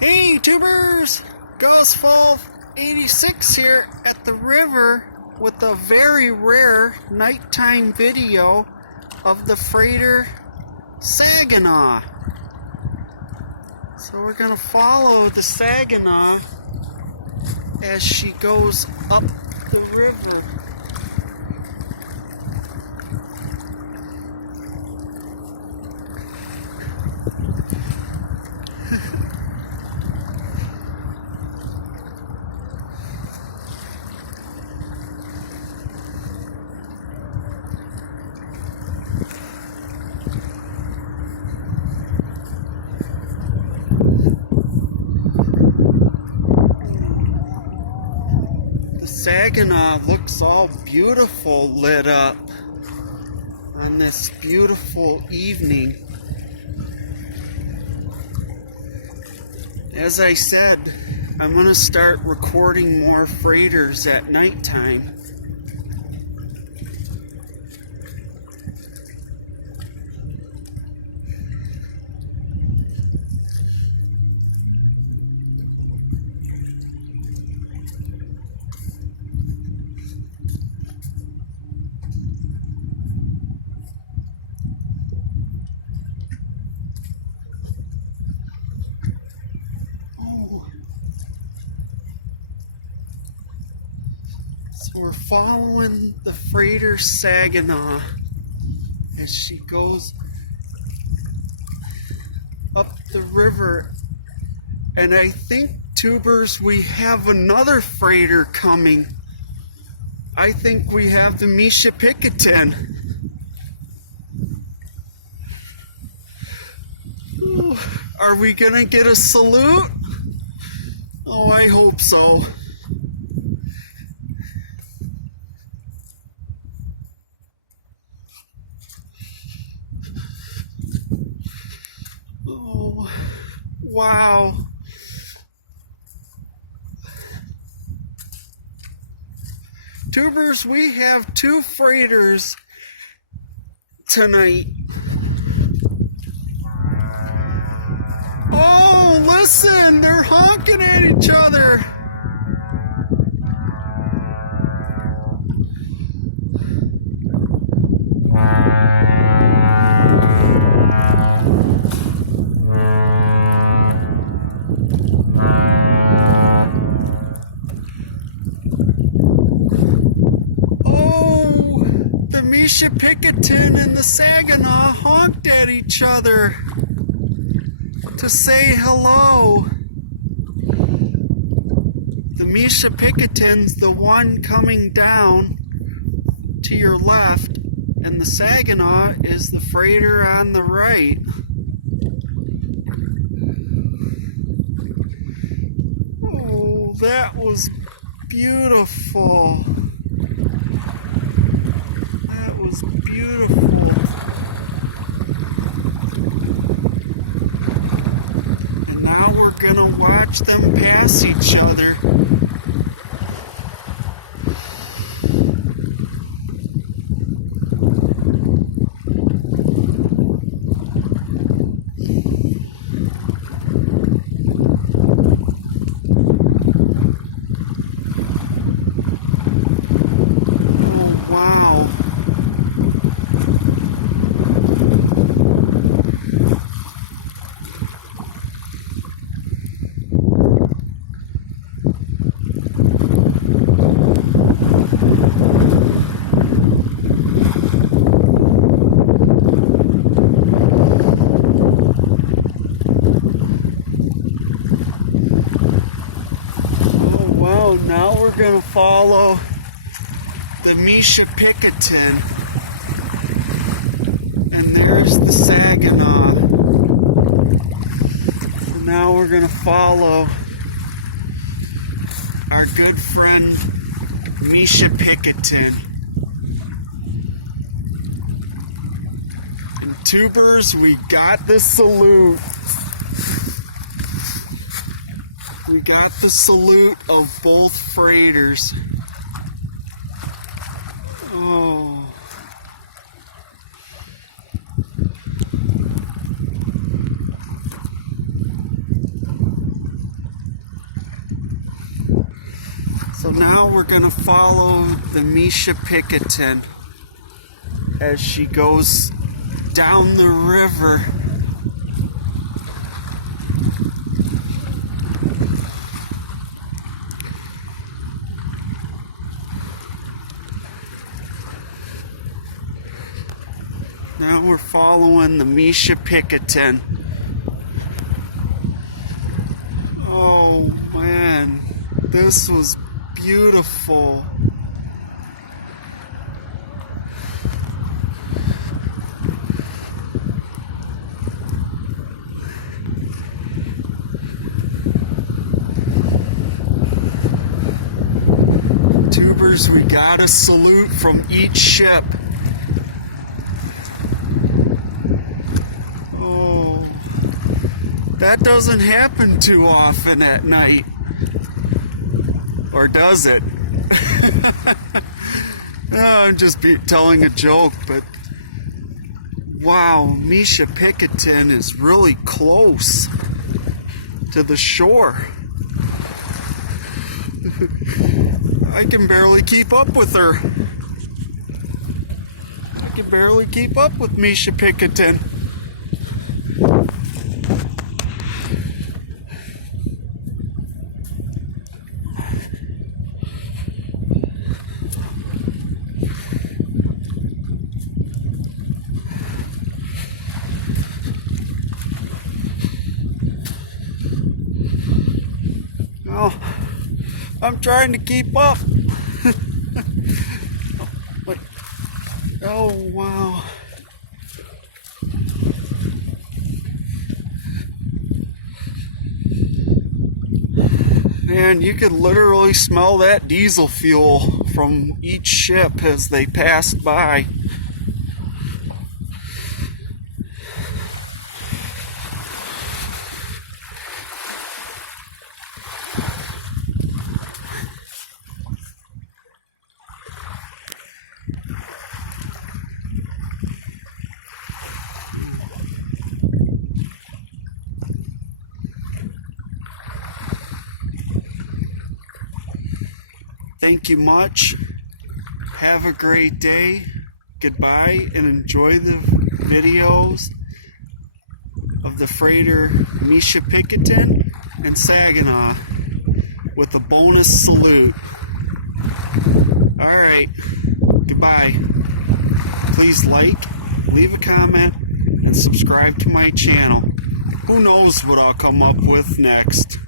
Hey tubers! Gosfall 86 here at the river with a very rare nighttime video of the freighter Saginaw. So we're gonna follow the Saginaw as she goes up the river. Saginaw looks all beautiful lit up on this beautiful evening. As I said, I'm going to start recording more freighters at nighttime. So we're following the freighter Saginaw as she goes up the river. And I think, tubers, we have another freighter coming. I think we have the Michipicoten. Ooh, are we gonna get a salute? Oh, I hope so. Oh, wow. Tubers, we have two freighters tonight. Oh, listen, they're honking at each other. Michipicoten and the Saginaw honked at each other to say hello. The Michipicoten's the one coming down to your left, and the Saginaw is the freighter on the right. Oh, that was beautiful. Beautiful. And now we're gonna watch them pass each other. Oh, wow. Now we're going to follow the Michipicoten, and there's the Saginaw. So now we're going to follow our good friend Michipicoten. And tubers, we got the salute. We got the salute of both freighters. Oh. So now we're going to follow the Michipicoten as she goes down the river. Now we're following the Michipicoten. Oh man, this was beautiful. Tubers, we got a salute from each ship. Oh, that doesn't happen too often at night. Or does it? I'm just telling a joke, but wow, Michipicoten is really close to the shore. I can barely keep up with her. I can barely keep up with Michipicoten. Oh, I'm trying to keep up. Oh, wow. Man, you could literally smell that diesel fuel from each ship as they passed by. Thank you much. Have a great day. Goodbye, and enjoy the videos of the freighter Michipicoten and Saginaw with a bonus salute. Alright, goodbye. Please like, leave a comment, and subscribe to my channel. Who knows what I'll come up with next.